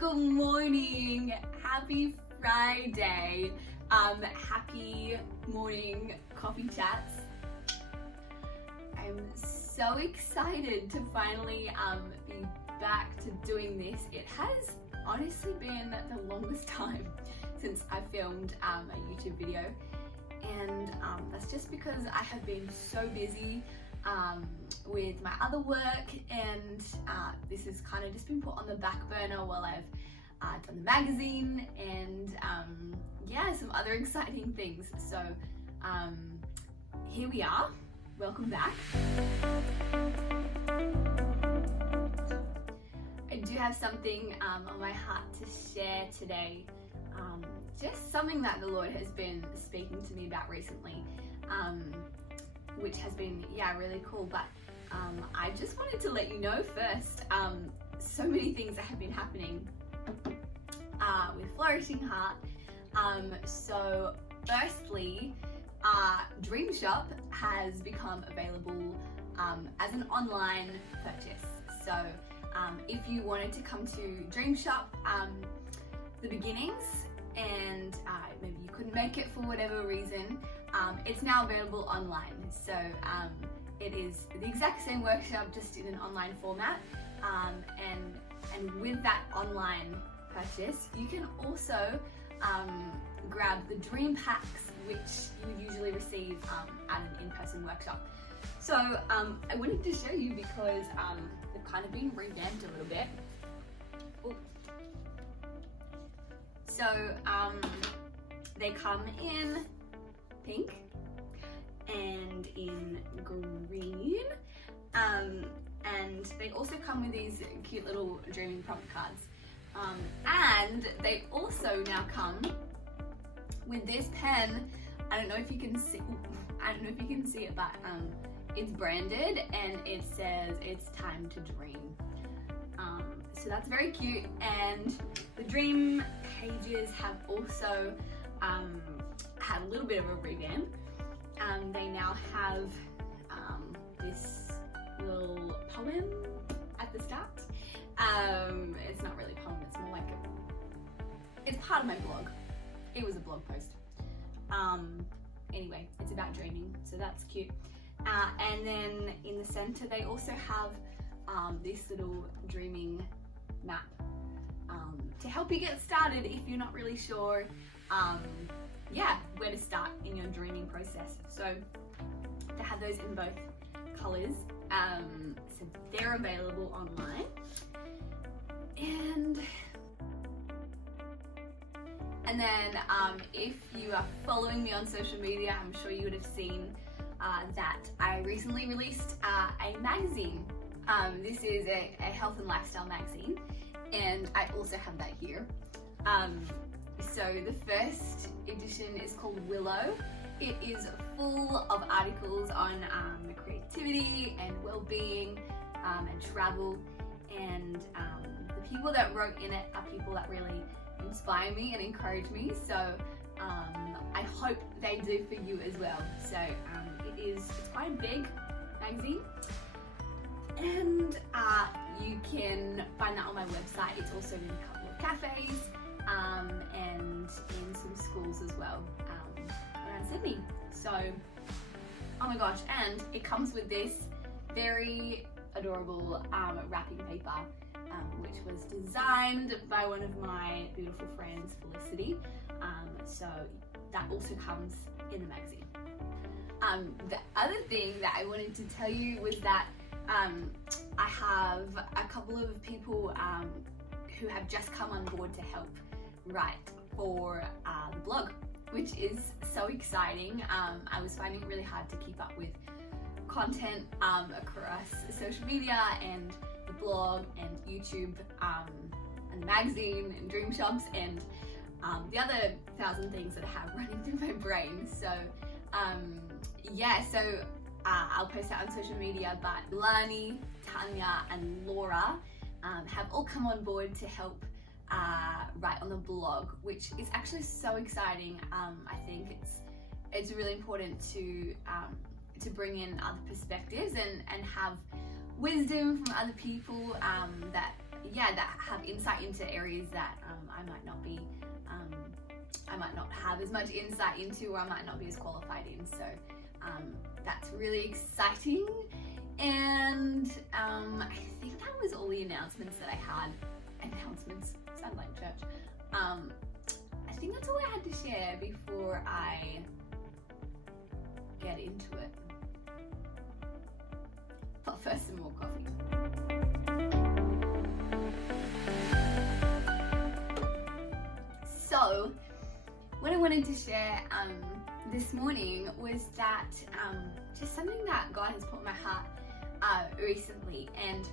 Good morning, happy Friday, happy morning coffee chats. I'm so excited to finally be back to doing this. It has honestly been the longest time since I filmed a YouTube video, and that's just because I have been so busy with my other work, and this has kind of just been put on the back burner while I've done the magazine and yeah, some other exciting things. So here we are, welcome back. I do have something on my heart to share today, just something that the Lord has been speaking to me about recently, which has been, yeah, really cool. But I just wanted to let you know first, so many things that have been happening with Flourishing Heart. So firstly, Dream Shop has become available as an online purchase. So if you wanted to come to Dream Shop, the beginnings, and maybe you couldn't make it for whatever reason, it's now available online. So it is the exact same workshop, just in an online format, and with that online purchase you can also grab the dream packs, which you would usually receive at an in-person workshop. So I wanted to show you because they've kind of been revamped a little bit. Ooh. So they come in pink and in green, and they also come with these cute little dreaming prompt cards, and they also now come with this pen. I don't know if you can see it, but it's branded and it says "It's time to dream." So that's very cute, and the dream pages have also had a little bit of a revamp. They now have this little poem at the start. It's not really a poem, it's more like it's part of my blog. It was a blog post. Anyway, it's about dreaming, so that's cute. And then in the center they also have this little dreaming map to help you get started if you're not really sure where to start in your dreaming process. So they have those in both colors, so they're available online. And then if you are following me on social media, I'm sure you would have seen that I recently released a magazine. This is a health and lifestyle magazine, and I also have that here. So the first edition is called Willow. It is full of articles on creativity and well-being and travel, and the people that wrote in it are people that really inspire me and encourage me. So I hope they do for you as well. So it's quite a big magazine, and you can find that on my website. It's also in a couple of cafes and in some schools as well around Sydney. So, oh my gosh, and it comes with this very adorable wrapping paper, which was designed by one of my beautiful friends, Felicity. So that also comes in the magazine. The other thing that I wanted to tell you was that I have a couple of people who have just come on board to help write for the blog, which is so exciting. I was finding it really hard to keep up with content across social media and the blog and YouTube and the magazine and Dream Shops and the other 1,000 things that I have running through my brain. So I'll post that on social media, but Lani, Tanya and Laura have all come on board to help write on the blog, which is actually so exciting. I think it's really important to bring in other perspectives and have wisdom from other people that that have insight into areas that I might not be, I might not have as much insight into, or I might not be as qualified in. So that's really exciting. And I think that was all the announcements that I had. Announcements sound like church. I think that's all I had to share before I get into it. But first, some more coffee. So, what I wanted to share this morning was that just something that God has put in my heart recently. And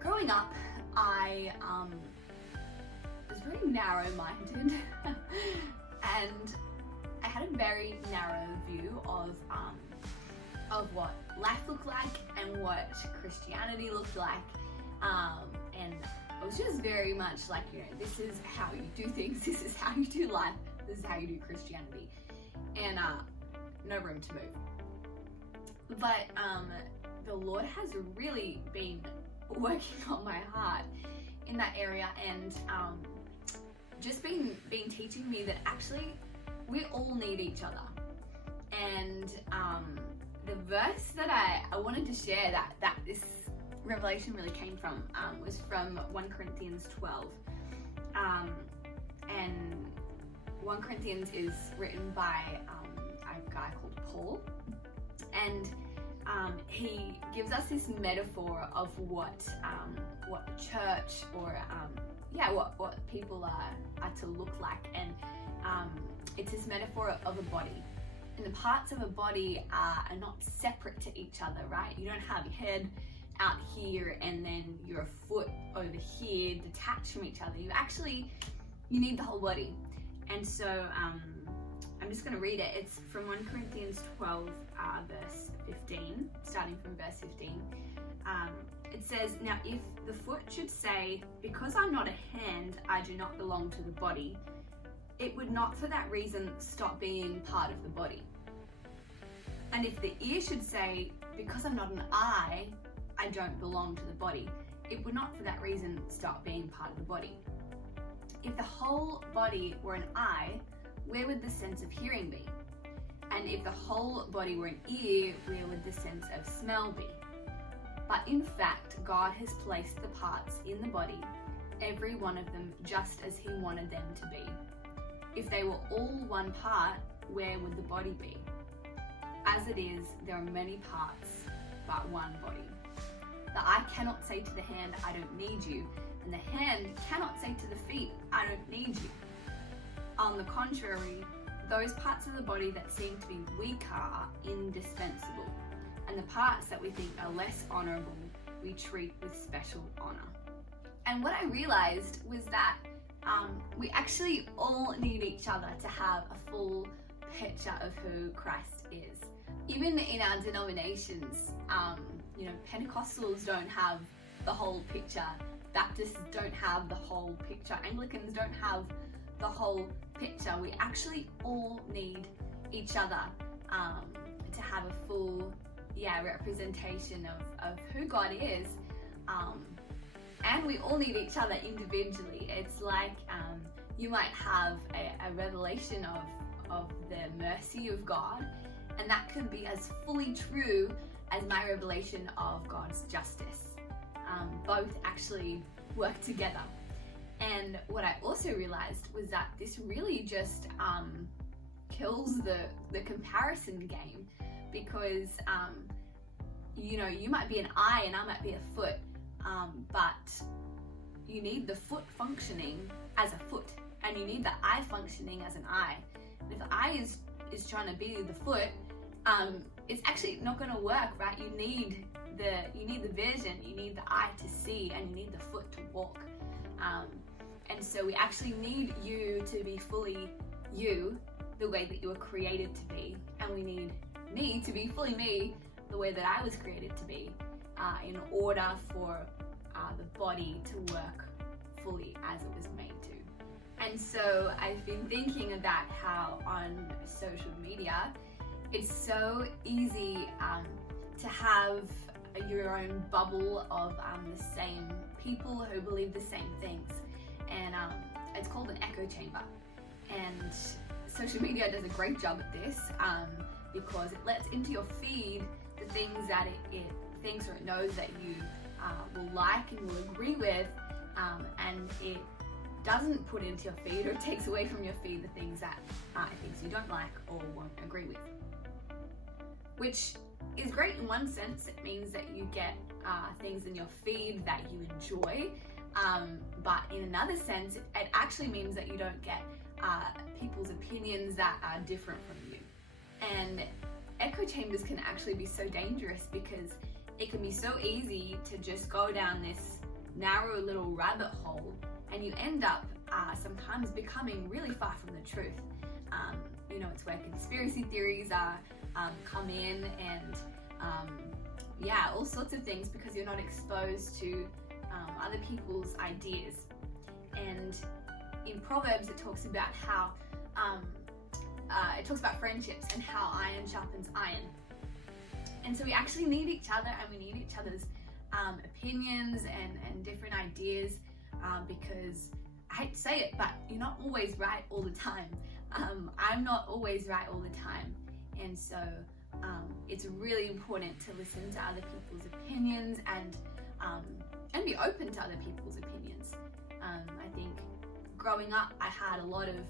growing up, I was very narrow-minded and I had a very narrow view of what life looked like and what Christianity looked like, and it was just very much like, this is how you do things, this is how you do life, this is how you do Christianity, and no room to move. But the Lord has really been working on my heart in that area, and just been teaching me that actually we all need each other. And the verse that I wanted to share that this revelation really came from was from 1 Corinthians 12. And 1 Corinthians is written by a guy called Paul, and he gives us this metaphor of what the church, or what people are to look like. And it's this metaphor of a body, and the parts of a body are not separate to each other, right? You don't have your head out here and then your foot over here detached from each other. You need the whole body. And so I'm just going to read it. It's from 1 Corinthians 12 verse 15, starting from verse 15. It says, "Now if the foot should say, 'Because I'm not a hand, I do not belong to the body,' it would not for that reason stop being part of the body. And if the ear should say, 'Because I'm not an eye, I don't belong to the body,' it would not for that reason stop being part of the body. If the whole body were an eye, where would the sense of hearing be? And if the whole body were an ear, where would the sense of smell be? But in fact, God has placed the parts in the body, every one of them just as He wanted them to be. If they were all one part, where would the body be? As it is, there are many parts, but one body. The eye cannot say to the hand, 'I don't need you,' and the hand cannot say to the feet, 'I don't need you.' On the contrary, those parts of the body that seem to be weaker are indispensable, and the parts that we think are less honorable we treat with special honor." And what I realized was that we actually all need each other to have a full picture of who Christ is. Even in our denominations, Pentecostals don't have the whole picture, Baptists don't have the whole picture, Anglicans don't have the whole picture. We actually all need each other to have a full representation of who God is. And we all need each other individually. It's like you might have a revelation of the mercy of God, and that could be as fully true as my revelation of God's justice. Both actually work together. And what I also realized was that this really just kills the comparison game, because you might be an eye and I might be a foot, but you need the foot functioning as a foot, and you need the eye functioning as an eye. And if the eye is trying to be the foot, it's actually not going to work, right? You need the vision, you need the eye to see, and you need the foot to walk. And so we actually need you to be fully you, the way that you were created to be, and we need me to be fully me, the way that I was created to be, in order for the body to work fully as it was made to. And so I've been thinking about how on social media it's so easy to have your own bubble of the same people who believe the same things, and it's called an echo chamber. And social media does a great job at this because it lets into your feed the things that it thinks or it knows that you will like and will agree with, and it doesn't put into your feed, or it takes away from your feed the things that it thinks you don't like or won't agree with. Which is great in one sense. It means that you get things in your feed that you enjoy, but in another sense, it actually means that you don't get people's opinions that are different from you. And echo chambers can actually be so dangerous because it can be so easy to just go down this narrow little rabbit hole, and you end up sometimes becoming really far from the truth. It's where conspiracy theories come in, and all sorts of things, because you're not exposed to other people's ideas. And in Proverbs, it talks about how it talks about friendships and how iron sharpens iron. And so we actually need each other, and we need each other's opinions and different ideas, because I hate to say it, but you're not always right all the time. I'm not always right all the time. And so it's really important to listen to other people's opinions and be open to other people's opinions. I think growing up, I had a lot of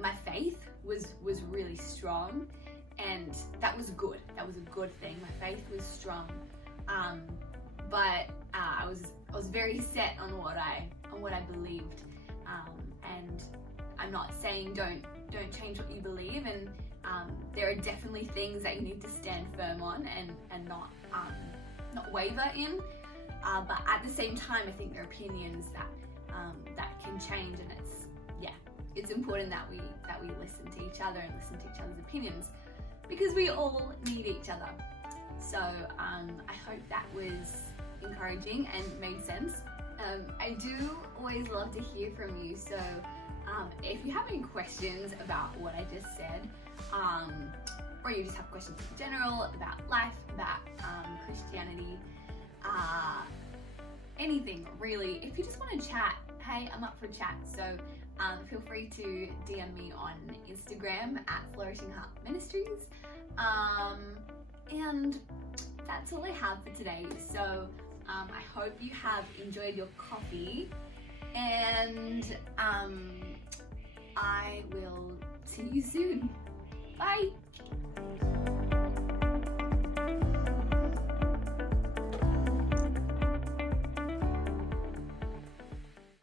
my faith was really strong, and that was good. That was a good thing. My faith was strong, but I was very set on what I believed, and I'm not saying don't change what you believe, and there are definitely things that you need to stand firm on and not waver in, but at the same time, I think there are opinions that can change, and it's important that we listen to each other and listen to each other's opinions, because we all need each other. So I hope that was encouraging and made sense. I do always love to hear from you, so if you have any questions about what I just said, or you just have questions in general about life, about Christianity, anything really, if you just want to chat, hey, I'm up for a chat. So feel free to DM me on Instagram at Flourishing Heart Ministries. And that's all I have for today. So I hope you have enjoyed your coffee, and I will see you soon. Bye.